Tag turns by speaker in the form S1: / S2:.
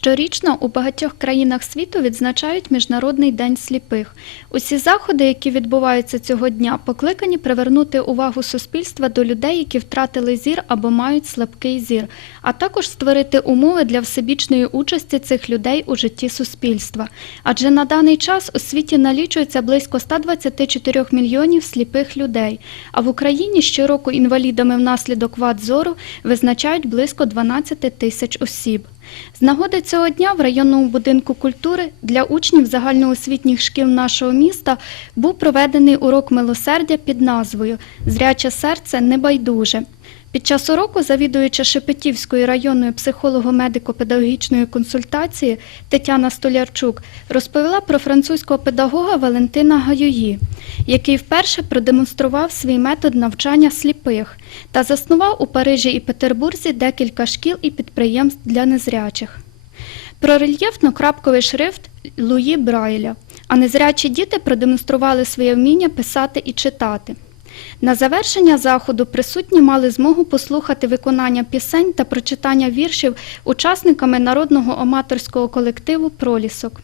S1: Щорічно у багатьох країнах світу відзначають Міжнародний день сліпих. Усі заходи, які відбуваються цього дня, покликані привернути увагу суспільства до людей, які втратили зір або мають слабкий зір, а також створити умови для всебічної участі цих людей у житті суспільства. Адже на даний час у світі налічується близько 124 мільйонів сліпих людей, а в Україні щороку інвалідами внаслідок вад зору визначають близько 12 тисяч осіб. З нагоди цього дня в районному будинку культури для учнів загальноосвітніх шкіл нашого міста був проведений урок милосердя під назвою Зряче серце небайдуже. Під час уроку завідуюча Шепетівської районної психолого-медико-педагогічної консультації Тетяна Столярчук розповіла про французького педагога Валентина Гайої, який вперше продемонстрував свій метод навчання сліпих та заснував у Парижі і Петербурзі декілька шкіл і підприємств для незрячих. Про рельєфно-крапковий шрифт Луї Брайля, а незрячі діти продемонстрували своє вміння писати і читати. На завершення заходу присутні мали змогу послухати виконання пісень та прочитання віршів учасниками народного аматорського колективу Пролісок.